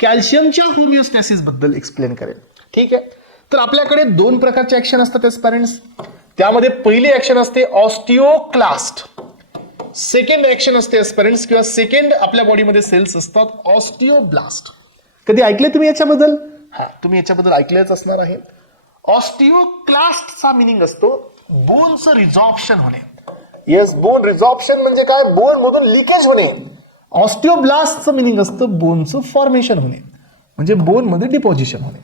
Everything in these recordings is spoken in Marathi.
कॅल्शियमच्या होमिओस्टॅसिस बद्दल एक्सप्लेन करेल. ठीक आहे. तर आपल्याकडे दोन प्रकारचे ऍक्शन असतात एस्पायरंट्स. त्यामध्ये पहिली ऍक्शन असते ऑस्टिओक्लास्ट, सेकंड ऍक्शन असते एस्पायरंट्स किंवा सेकंड आपल्या बॉडीमध्ये सेल्स असतात ऑस्टिओब्लास्ट. कधी ऐकले तुम्ही याच्याबद्दल? हा, तुम्ही याच्याबद्दल ऐकलेच असणार आहे. ऑस्टिओक्लास्टचा मिनिंग असतो बोनचं रिझॉर्प्शन होणे. येस, बोन रिझॉर्प्शन म्हणजे काय? बोन मधून लिकेज होणे. ऑस्टिओब्लास्टचं मिनिंग असतं बोनचं फॉर्मेशन होणे, म्हणजे बोन मध्ये डिपॉझिशन होणे.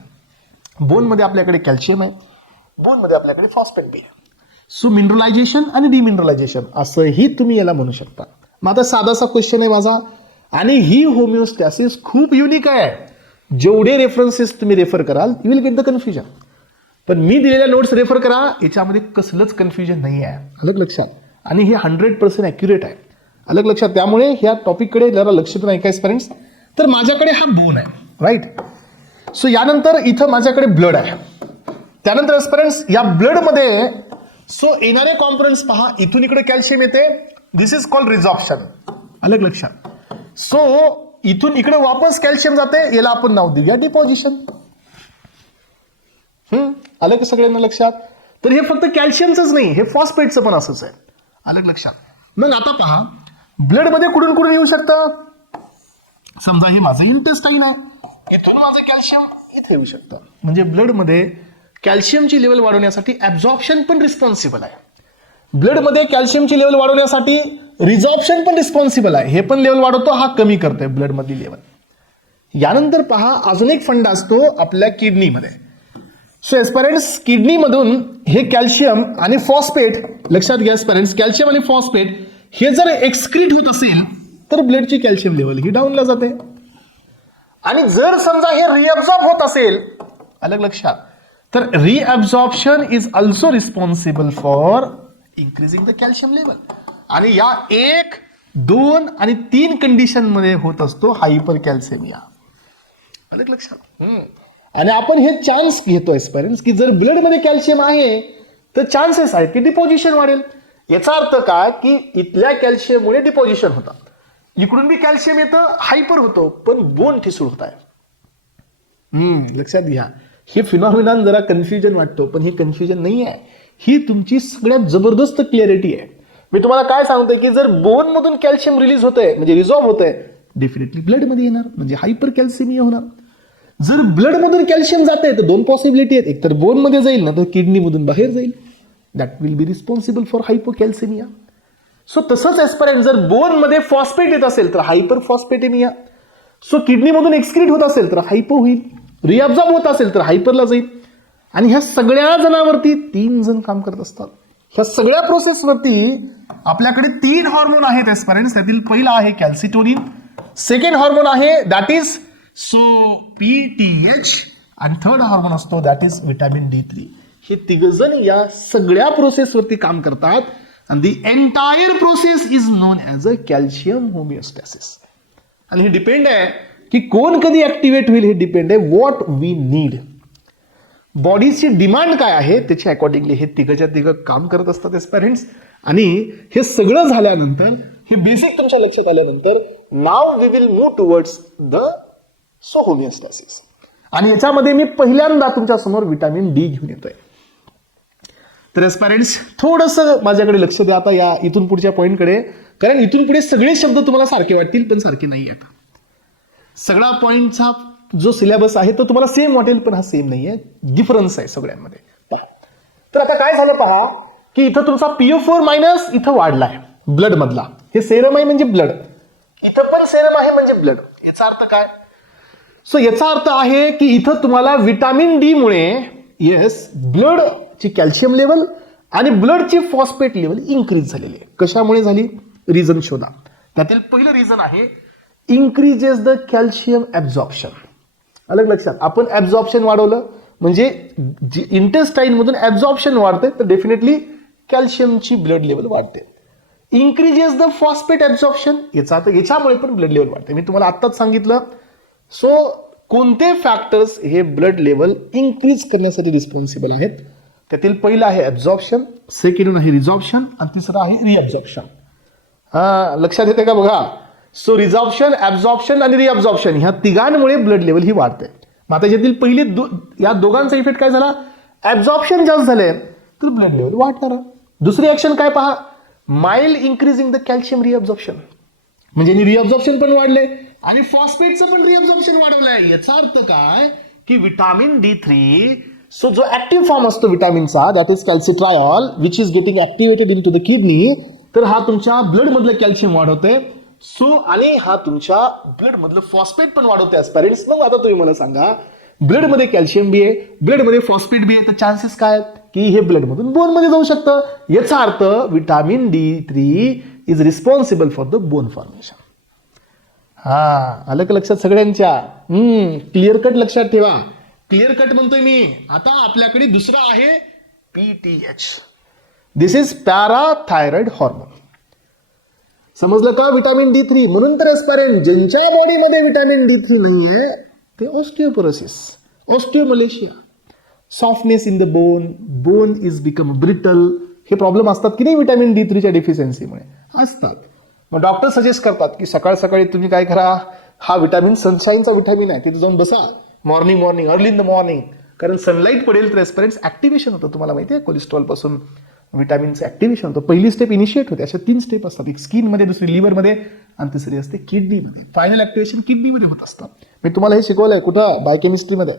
बोन मध्ये आपल्याकडे कॅल्शियम आहे, बोन मध्ये आपल्याकडे फॉस्फेट बी आहे. सो मिनरलायझेशन आणि डिमिनरलायझेशन असंही तुम्ही याला म्हणू शकता. मग आता साधासा क्वेश्चन आहे माझा, आणि ही होमिओस्टॅसिस खूप युनिक आहे. जेवढे रेफरन्सेस तुम्ही रेफर कराल you will get the confusion. पण मी दिलेल्या नोट्स रेफर करा, याच्यामध्ये कसलंच कन्फ्युजन नाही आहे. अलग लक्षात. आणि हे 100% ॲक्युरेट आहे. अलग लक्षात. त्यामुळे ह्या टॉपिककडे जरा लक्ष देऊन ऐकायचं फ्रेंड्स. तर माझ्याकडे हा बोन आहे, राईट. सो यानंतर इथं माझ्याकडे ब्लड आहे. त्यानंतर फ्रेंड्स या ब्लडमध्ये सो येणारे कॉम्पोनंट्स पहा. इथून इकडे कॅल्शियम येते, दिस इज कॉल्ड रिझॉर्प्शन. अलग लक्षात. सो इथून इकडे वापस कॅल्शियम जाते, याला आपण नाव देऊया डिपॉझिशन. अलग सगळ्यांना लक्षात. तर हे फक्त कॅल्शियमच नाही, हे फॉस्फेटचं पण असंच आहे. अलग लक्षात. मग आता पहा, ब्लड मध्ये कुठून कुठून येऊ शकतं? समजा हे माझं इंटेस्टाईन आहे, इथून माझं कॅल्शियम इथे येऊ शकतं. म्हणजे ब्लड मध्ये कॅल्शियमची लेवल वाढवण्यासाठी ऍब्झॉर्प्शन पण रिस्पॉन्सिबल आहे. ब्लड मध्ये कॅल्शियमची लेवल वाढवण्यासाठी रिझॉर्प्शन पण रिस्पॉन्सिबल आहे. हे पण लेवल वाढवतो, हा कमी करतोय ब्लड मधली लेवल. यानंतर पहा, अजून एक फंडा असतो आपल्या किडनीमध्ये. सो एस्पायरंट्स, किडनी मधून हे कॅल्शियम आणि फॉस्फेट, लक्षात घ्या एस्पायरंट्स, कॅल्शियम आणि फॉस्फेट हे जर एक्सक्रीट होत असेल तर ब्लडची कॅल्शियम लेवल ही डाऊनला जाते. आणि जर समजा हे रिअब्झॉर्ब होत असेल, अलग लक्षात, तर reabsorption is also responsible for increasing the calcium level. आणि या 1, 2 आणि 3 कंडिशन मध्ये होत असतो हायपर कॅल्सिमिया. अलग लक्षात. आणि आपण हे चान्स घेतो एस्पायरंट्स की जर ब्लड मध्ये कॅल्शियम आहे तर चान्सेस आहेत की डिपॉझिशन वाढेल. याचा अर्थ काय की इथल्या कॅल्शियममुळे डिपॉझिशन होतं, इकडून बी कॅल्शियम येतं, हायपर होतो, पण बोन ठिसूळ होत आहे. लक्षात घ्या. हे फिनॉमिनॉन जरा कन्फ्युजन वाटतो, पण हे कन्फ्युजन नाही आहे. ही तुमची सगळ्यात जबरदस्त क्लिअरिटी आहे. मी तुम्हाला काय सांगतोय की जर बोन मधून कॅल्शियम रिलीज होतंय म्हणजे रिझॉर्ब होतंय, डेफिनेटली ब्लड मध्ये येणार, म्हणजे हायपर कॅल्सिमिया होणार. जर ब्लड मधून कॅल्शियम जाते तर दोन पॉसिबिलिटी आहेत, एक तर बोन मध्ये जाईल ना तर किडनी मधून बाहेर जाईल. That will be responsible for hypocalcaemia. So तसंच एस्पायरंट जर बोन मध्ये फॉस्फेट येत असेल तर हायपर फॉस्फेटेमिया. सो किडनी मधून एक्सक्रीट होत असेल तर हायपो होईल, रिअब्झॉर्ब होत असेल तर हायपरला जाईल. आणि ह्या सगळ्या जणांवरती 3 जण काम करत असतात. ह्या सगळ्या प्रोसेसवरती आपल्याकडे 3 हॉर्मोन आहेत एस्पायरंट्स. त्यातील पहिला आहे कॅल्सिटोनिन, सेकंड हॉर्मोन आहे दॅट इज PTH, आणि थर्ड हॉर्मोन असतो दॅट इज व्हिटॅमिन D3. हे 3 जण या सगळ्या प्रोसेसवरती काम करतात. आणि the entire process is non as a calcium homeostasis. आणि हे डिपेंड आहे की कोण कधी ऍक्टिव्हेट होईल, हे डिपेंड आहे व्हॉट वी नीड. बॉडीची डिमांड काय आहे त्याच्या अकॉर्डिंगली हे 3च्या 3 काम करत असतात एस्पायरंट्स. आणि हे सगळं झाल्यानंतर, हे बेसिक तुमच्या लक्षात आल्यानंतर, now we will move towards the homeostasis. आणि याच्यामध्ये मी पहिल्यांदा तुमच्या समोर व्हिटॅमिन D घेऊन येतोय. तर एस्पायरंट्स थोडंसं माझ्याकडे लक्ष द्या आता या इथून पुढच्या पॉईंटकडे, कारण इथून पुढे सगळे शब्द तुम्हाला सारखे वाटतील पण सारखे नाही आहेत. सगळा पॉईंटचा जो सिलेबस आहे तो तुम्हाला सेम वाटेल पण हा सेम नाही आहे, डिफरन्स आहे सगळ्यांमध्ये. तर आता काय झालं पहा की इथं तुमचा PO4 मायनस इथं वाढलाय ब्लड मधला. हे सेरम आहे म्हणजे ब्लड, इथं पण सेरम आहे म्हणजे ब्लड. याचा अर्थ काय? सो याचा अर्थ आहे की इथं तुम्हाला व्हिटॅमिन D मुळे येस ब्लडची कॅल्शियम लेवल आणि ब्लडची फॉस्फेट लेवल इन्क्रीज झालेली आहे. कशामुळे झाली? रिझन शोधा. त्यातील पहिलं रिझन आहे इन्क्रीजेस द कॅल्शियम ऍब्झॉर्प्शन. अलग लक्षात. आपण ऍब्झॉर्प्शन वाढवलं म्हणजे इंटेस्टाईन मधून ऍब्झॉर्प्शन वाढते तर डेफिनेटली कॅल्शियमची ब्लड लेवल वाढते. इन्क्रीजेस द फॉस्फेट ऍब्झॉर्प्शन, याचा अर्थ याच्यामुळे पण ब्लड लेवल वाढते. मी तुम्हाला आत्ताच सांगितलं. सो कोणते फॅक्टर्स हे ब्लड लेवल इन्क्रीज करण्यासाठी रिस्पॉन्सिबल आहेत? त्यातील पहिलं आहे ऍब्झॉर्प्शन, सेकंड आहे रिझॉर्प्शन आणि तिसरं आहे रिअब्झॉर्प्शन. लक्षात येते का? बघा सो रिझॉर्प्शन, ऍब्झॉर्प्शन आणि रिअब्झॉर्प्शन ह्या तिघांमुळे ब्लड लेवल ही वाढते. मग आता याच्यातील पहिले या दोघांचा इफेक्ट काय झाला? ऍब्झॉर्प्शन जास्त झाले तर ब्लड लेवल वाढणार. दुसरी ऍक्शन काय पहा, माइल्ड इन्क्रीजिंग द कॅल्शियम रिअब्झॉर्प्शन, म्हणजे रिअब्झॉर्प्शन पण वाढले आणि फॉस्फेटचं पण रिअब्झॉर्प्शन वाढवलंय. याचा अर्थ काय की विटामिन D3, सो जो ऍक्टिव्ह फॉर्म असतो विटामिनचा, that is calcitriol, which is getting activated in to the kidney, तर हा तुमच्या ब्लड मधलं कॅल्शियम वाढवते. सो आणि हा तुमच्या ब्लड मधलं फॉस्फेट पण वाढवते ऍस्पायरेंट्स. मग आता तुम्ही मला सांगा, ब्लड मध्ये कॅल्शियम बी आहे, ब्लड मध्ये फॉस्फेट बी आहे, तर चान्सेस काय आहेत की हे ब्लड मधून बोन मध्ये जाऊ शकतं. याचा अर्थ vitamin D3 is responsible for the bone formation. हा, आलं का लक्षात सगळ्यांच्या? क्लिअर कट लक्षात ठेवा. क्लिअर कट म्हणतोय मी. आता आपल्याकडे दुसरा आहे PTH. This is पॅराथायरॉइड hormone. समजलं का? Vitamin D3. म्हणून तर एस्पायरेंट ज्यांच्या बॉडीमध्ये विटामिन D3 नाहीये ते osteoporosis, osteomalacia, softness in the bone, bone is become brittle, हे प्रॉब्लेम असतात की नाही विटामिन D3च्या डिफिशियन्सीमुळे असतात. मग डॉक्टर सजेस्ट करतात की सकाळ सकाळी तुम्ही काय करा, हा विटामिन सनशाईनचा विटामिन आहे, तिथे जाऊन बसा morning early in the morning, कारण सनलाईट पडेल तर एस्पायरेंट्स ऍक्टिव्हेशन होतं. तुम्हाला माहिती आहे कोलेस्ट्रॉल पासून विटामिनचं ऍक्टिव्हेशन होतं. पहिली स्टेप इनिशिएट होते. अशा 3 स्टेप असतात, एक स्किनमध्ये, दुसरी लिव्हरमध्ये आणि तिसरी असते किडनीमध्ये. फायनल ऍक्टिव्हेशन किडनीमध्ये होत असतं. मी तुम्हाला हे शिकवलंय कुठं? बायोकेमिस्ट्रीमध्ये.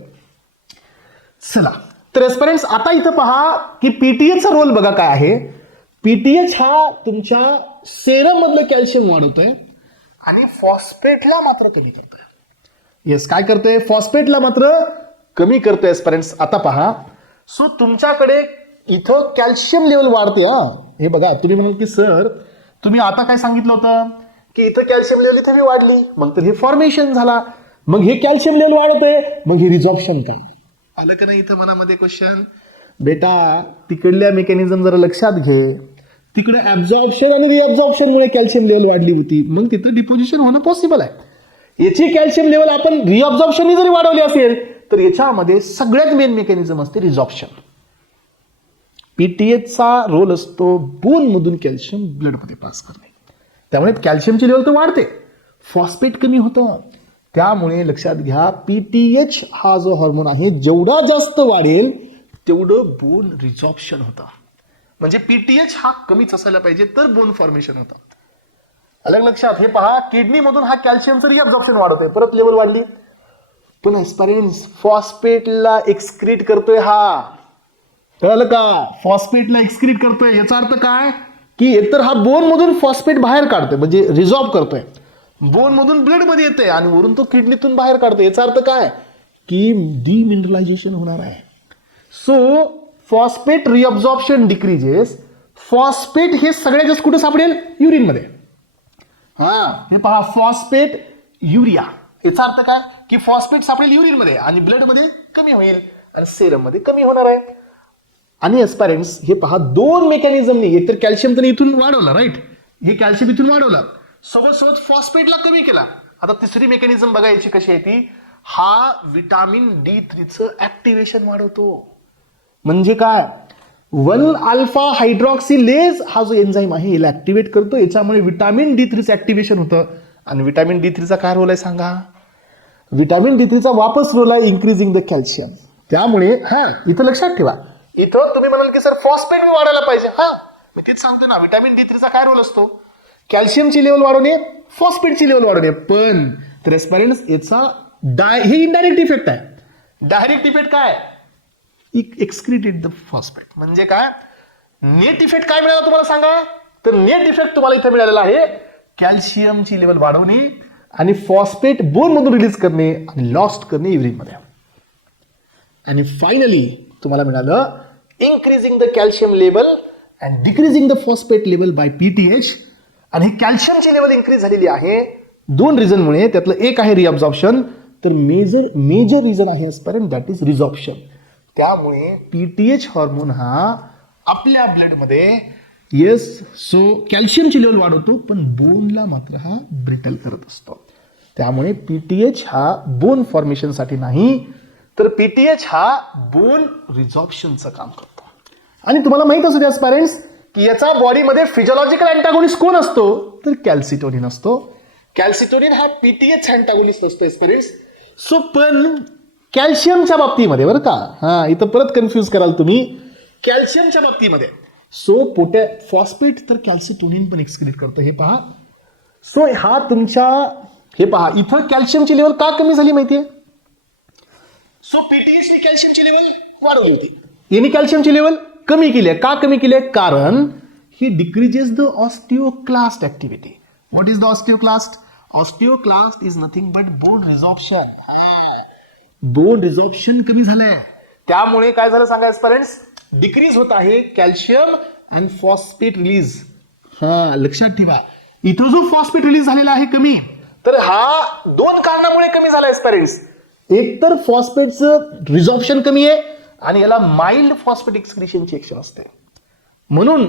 चला, तर एस्पायरेंट्स आता इथं पहा की पीटीएचचा रोल बघा काय आहे. पीटीएच हा तुमच्या सेरम मधलं कॅल्शियम वाढवतोय आणि फॉस्फेटला मात्र कमी करतोय. येस, काय करतोय? फॉस्फेटला मात्र कमी करतोय एस्पायरेंट्स. आता पहा, सो तुमच्याकडे इथं कॅल्शियम लेवल वाढते. हे बघा, तुम्ही म्हणाल की सर तुम्ही आता काय सांगितलं होतं की इथं कॅल्शियम लेवल इथे वाढली, मग तर हे फॉर्मेशन झाला, मग हे कॅल्शियम लेवल वाढतंय, मग हे रिझॉर्प्शन काय? आलं का नाही इथं मनामध्ये क्वेश्चन? बेटा तिकडल्या मेकॅनिझम जरा लक्षात घे. तिकडे ऍब्झॉर्प्शन आणि रिअब्झॉर्प्शन मुळे कॅल्शियम लेवल वाढली होती, मग तिथं डिपोजिशन होणं पॉसिबल आहे. याची कॅल्शियम लेवल आपण रिअब्झॉर्प्शन जरी वाढवली असेल तर याच्यामध्ये सगळ्यात मेन मेकॅनिझम असते रिझॉर्प्शन. पीटीएचचा रोल असतो बोन मधून कॅल्शियम ब्लड मध्ये पास करणे. त्यामुळे कॅल्शियमची लेवल तर वाढते, फॉस्फेट कमी होतं. त्यामुळे लक्षात घ्या, पीटीएच हा जो हार्मोन आहे जेवढा जास्त वाढेल तेवढं बोन रिझॉर्प्शन होतं. म्हणजे पीटीएच हा कमीच असायला पाहिजे तर बोन फॉर्मेशन होतं. अलग लक्षात. हे पहा, किडनी मधून हा कॅल्शियमचं रिअब्झॉर्प्शन वाढवतोय, परत लेवल वाढली, पण एस्पायरेंट्स फॉस्फेटला एक्सक्रीट करतोय. हा कळलं का? फॉस्फेटला एक्सक्रीट करतोय. याचा अर्थ काय की एकतर हा बोन मधून फॉस्फेट बाहेर काढतोय, म्हणजे रिझॉर्ब करतोय, बोन मधून ब्लड मध्ये येतोय आणि वरून तो किडनीतून बाहेर काढतोय. याचा अर्थ काय की डिमिनरलायझेशन होणार आहे. So phosphate reabsorption decreases. Phosphate हे सगळ्यात जास्त कुठे सापडेल? युरिन मध्ये. हे पहा, फॉस्फेट युरिया. याचा अर्थ काय की फॉस्फेट सापडेल युरिन मध्ये आणि ब्लड मध्ये कमी होईल आणि सेरम मध्ये कमी होणार आहे. आणि एस्पायरेंट्स हे पहा, 2 मेकॅनिझमनी, एकतर कॅल्शियम तर इथून वाढवलं, राईट, हे कॅल्शियम इथून वाढवलं, सोबत फॉस्फेटला कमी केला. आता तिसरी मेकॅनिझम बघायची कशी आहे ती, हा विटामिन D3चं ऍक्टिव्हेशन वाढवतो. म्हणजे काय? 1 अल्फा हायड्रॉक्सिलेज हा जो एन्झाईम आहे याला ऍक्टिव्हेट करतो. याच्यामुळे विटामिन D3चं ऍक्टिव्हेशन होतं. आणि विटामिन D3चा काय रोल आहे सांगा? विटामिन D3चा वापस रोल आहे इन्क्रीजिंग द कॅल्शियम. त्यामुळे इथं लक्षात ठेवा, इथं तुम्ही म्हणाल की सर फॉस्फेट मी वाढायला पाहिजे. मी तेच सांगतो ना, विटामिन D3चा काय रोल असतो? कॅल्शियमची लेवल वाढवणे, फॉस्फेटची लेवल वाढवणे. पण तर एस्पायरेंट्स याचा हे इनडायरेक्ट इफेक्ट आहे. डायरेक्ट इफेक्ट काय? Excreted the phosphate. म्हणजे काय? नेट इफेक्ट काय मिळाला तुम्हाला सांगा? तर नेट इफेक्ट तुम्हाला इथे मिळालेला आहे कॅल्शियमची लेवल वाढवणे आणि फॉस्फेट बोन मधून रिलीज करणे आणि लॉस्ट करणे युरिन मध्ये. आणि फायनली तुम्हाला मिळालं increasing the calcium level and decreasing the phosphate level by PTH. आणि ही कॅल्शियमची लेवल इन्क्रीज झालेली आहे 2 रिझनमुळे. त्यातलं एक आहे रिअब्झॉर्प्शन, तर मेजर रिझन आहे एस्पायरेंट, दॅट इज रिझॉर्प्शन. त्यामुळे पीटीएच हार्मोन हा आपल्या ब्लडमध्ये सो कॅल्शियमची लेवल वाढवतो, पण बोनला मात्र हा ब्रिटल करत असतो. त्यामुळे पीटीएच हा बोन फॉर्मेशनसाठी नाही, तर पीटीएच हा बोन रिझॉर्प्शनचं काम करतो. आणि तुम्हाला माहित असू द्या एस्पायरेंट्स की याचा बॉडीमध्ये फिजिओलॉजिकल अँटागोनिस्ट कोण असतो? तर कॅल्सिटोनिन असतो. कॅल्सिटोनिन हा पीटीएच अँटागोनिस्ट असतो एस्पिरेंट्स. सो पण कॅल्शियमच्या बाबतीमध्ये बरं का, हा इथं परत कन्फ्यूज कराल तुम्ही. कॅल्शियमच्या बाबतीमध्ये सो फॉस्फेट तर कॅल्सिटोनिन पण एक्सक्रीट करतो, हे पहा. सो हा तुमच्या हे पहा इथं कॅल्शियमची लेवल का कमी झाली माहितीये. सो पीटीएचने कॅल्शियमची लेवल वाढवली होती, याने कॅल्शियमची लेवल कमी केली आहे. का कमी केली आहे? कारण he decreases the osteoclast activity. What is the osteoclast? Osteoclast is nothing but bone resorption. Bone resorption कमी झालंय, त्यामुळे काय झालं सांगा एस्पिरंट्स, डिक्रीज होत आहे कॅल्शियम अँड फॉस्फेट रिलीज. हा लक्षात ठेवा, इथं जो फॉस्फेट रिलीज झालेला आहे कमी, तर हा दोन कारणामुळे कमी झाला एस्पिरंट्स. एक तर फॉस्फेटचं रिझॉर्प्शन कमी आहे आणि याला माइल्ड फॉस्फेट एक्सक्रिशनची एक्शन असते, म्हणून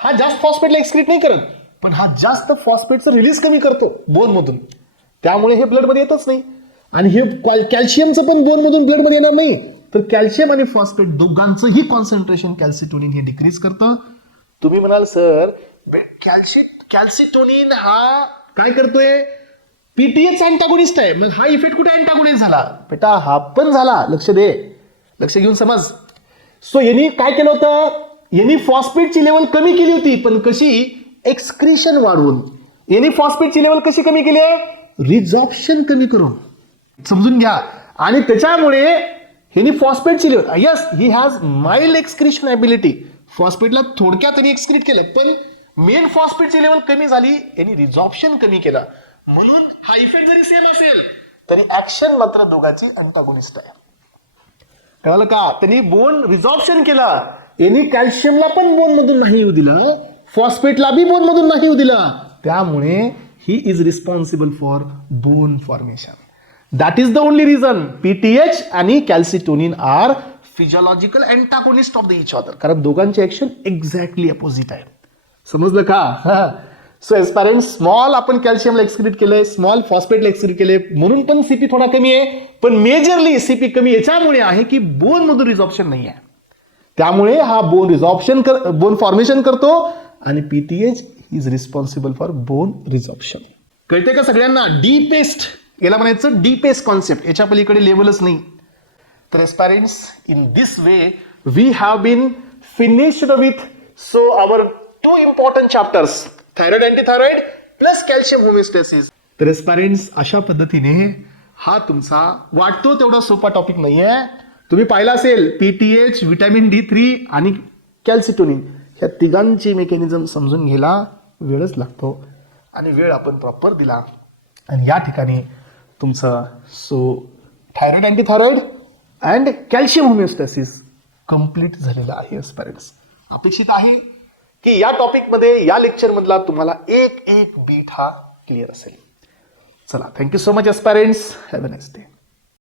हा जास्त फॉस्फेटला एक्सक्रीट नाही करत, पण हा जास्त फॉस्फेटचं रिलीज कमी करतो बोन मधून, त्यामुळे हे ब्लड मध्ये येतच नाही. आणि हे कॅल्शियमचं पण बोन मधून ब्लड मध्ये येणार नाही, तर कॅल्शियम आणि फॉस्फेट दोघांचंही कॉन्सन्ट्रेशन कॅल्सिटोनिन हे डिक्रीज करतं. तुम्ही म्हणाल सर कॅल्सिटोनिन हा काय करतोय, पीटीएच अँटागोनिस्ट आहे, मग हा इफेक्ट कुठे अँटागोनिस्ट झाला? बेटा हा पण झाला, लक्ष दे, लक्ष घेऊन समज. सो यांनी काय केलं होतं, यांनी फॉस्फेटची लेवल कमी केली होती, पण कशी? एक्सक्रीशन वाढवून. यांनी फॉस्फेटची लेवल कशी कमी केली आहे? रिझॉर्प्शन कमी करून, समजून घ्या. आणि त्याच्यामुळे ह्यांनी फॉस्फेटची level, yes he has mild excretion ability, फॉस्फेटला थोडक्यात त्यांनी एक्सक्रीट केलं, पण मेन फॉस्फेटची लेवल कमी झाली, यांनी रिझॉर्प्शन कमी केलं, म्हणून हा इफेक्ट जरी सेम असेल तरी ऍक्शन मात्र दोघांची अँटागोनिस्ट आहे. कळलं का? त्यांनी बोन रिझॉर्प्शन केला, यांनी कॅल्शियमला पण बोन मधून नाही येऊ दिलं, फॉस्फेटला बी बोन मधून नाही येऊ दिलं, त्यामुळे he is responsible for bone formation. That is the only reason PTH आणि calcitonin are physiological antagonist of the each other, कारण दोघांचे ऍक्शन एक्झॅक्टली अपोजिट आहे. समजलं का? सो एस्पिरंट्स, स्मॉल आपण कॅल्शियमला एक्सक्रीट केलंय, स्मॉल फॉस्फेटला एक्सक्रीट केलंय, म्हणून पण सीपी थोडा कमी आहे, पण मेजरली सीपी कमी याच्यामुळे आहे की बोन मधून रिझॉर्प्शन नाही आहे, त्यामुळे हा बोन फॉर्मेशन करतो आणि PTH is responsible for bone resorption. कळते का सगळ्यांना? डीपेस्ट, याला म्हणायचं डीपेस्ट कॉन्सेप्ट, याच्या पलीकडे लेवलच नाही. तर aspirants, in this way we have been finished with so our 2 important chapters, thyroid antithyroid plus calcium homeostasis. तर एस्पिरंट्स, अशा पद्धतीने हा तुमचा वाटतो तेवढा सोपा टॉपिक नाहीये. तुम्ही पाहिला असेल पीटीएच, व्हिटॅमिन D3 आणि कॅल्सिटोनिन ह्या तिघांची मेकॅनिझम समजून घ्यायला वेळच लागतो, आणि वेळ आपण प्रॉपर दिला, आणि या ठिकाणी तुमचं thyroid antithyroid and calcium homeostasis complete झालेलं आहे. एस्पिरंट्स, अपेक्षित आहे की या टॉपिकमध्ये, या लेक्चरमधला तुम्हाला एक बीट हा क्लिअर असेल. चला, thank you so much aspirants, have a nice day.